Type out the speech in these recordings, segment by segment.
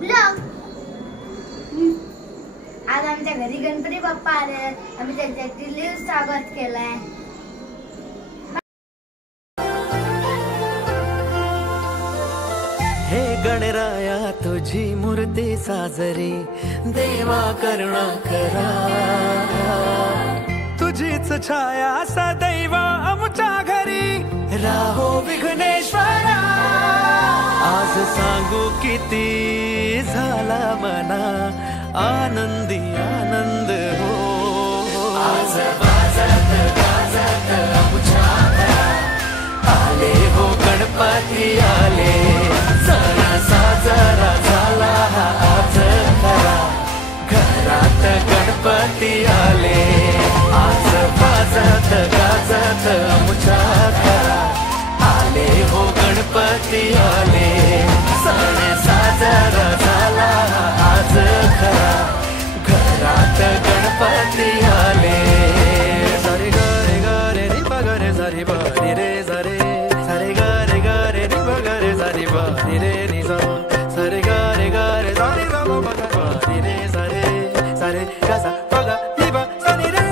Blog. आज आमच्या घरी गणपती बाप्पा आले. आम्ही त्यांच्यातील स्वागत केलंय. हे गणराया तुझी मूर्ती साजरी देवा करुणा करा. तुझीच छाया सदैव आमच्या घरी राहो विघ्नेश्वरा. आज सांगू किती झाला मना आनंदी आनंद हो. आज वाजत गाजत आमच्या घरात आले हो गणपती आले. सण साजरा झाला हा आज खरा घरात गणपती आले. आज वाजत गाजत आमच्या घरात आले हो गणपती आले. सण साजरा झाला आज खरा घरात गणपती आले. सारे गारे गारे रे बगरे सारे बारी रे सारे सारे गारे गारे रे बगरे सारे बारी रे निजा सारे गारे गारे सारे गा बगा बारी रे सारे सारे गासा बगा निबा सारे रे.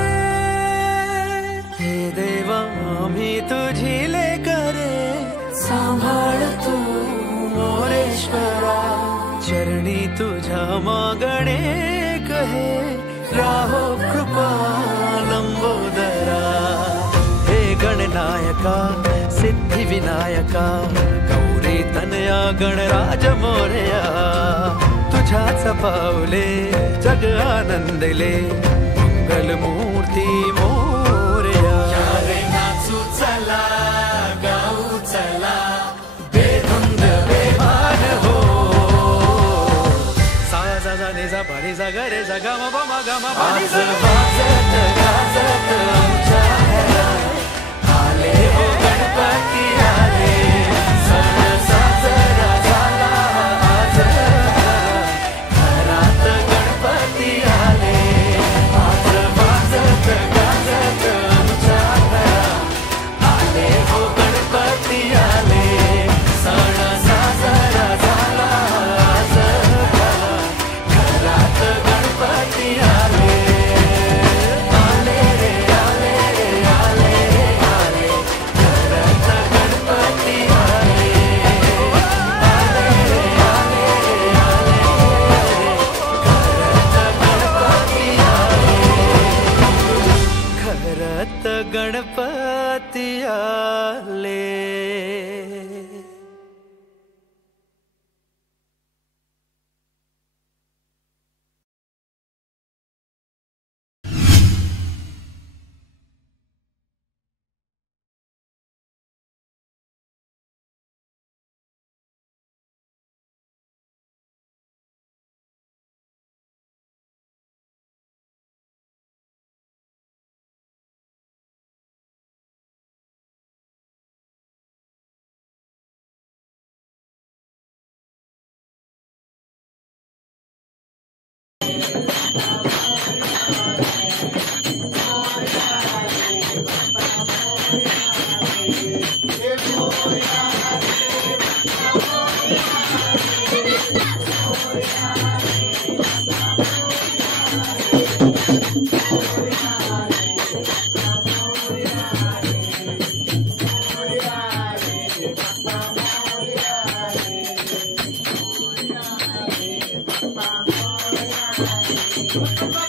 हे देवा मी तुझी लेकरे सांभाळ तू मोरेश्वरा. चरणी तुझ्या मागणे कहे राहो कृपा लंबोदरा. हे गणनायका सिद्धी विनायका गौरी तनया गणराज मोरया. तुझ्याच पावले जग आनंदले मंगल मूर्ती मोरया. रे नाचू चला गाऊ चला बेधुंद बेभान हो. सा जा नि जा पा नि जा ग रे जा ग म प म ग म प नि सा. वाजत गाजत आमच्या घरात आले हो गणपती आले. सण साजरा झाला आज घरात गणपती आले. आज वाजत गाजत आमच्या घरात आले हो गणपती आले. सण साजरा झाला आज घरात गणपती आले. आले रे आले रे आले रे आले घरात गणपती आले. आले रे आले रे आले रे घरात गणपती आले. घरात गणपती आले.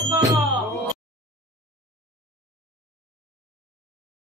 Bye.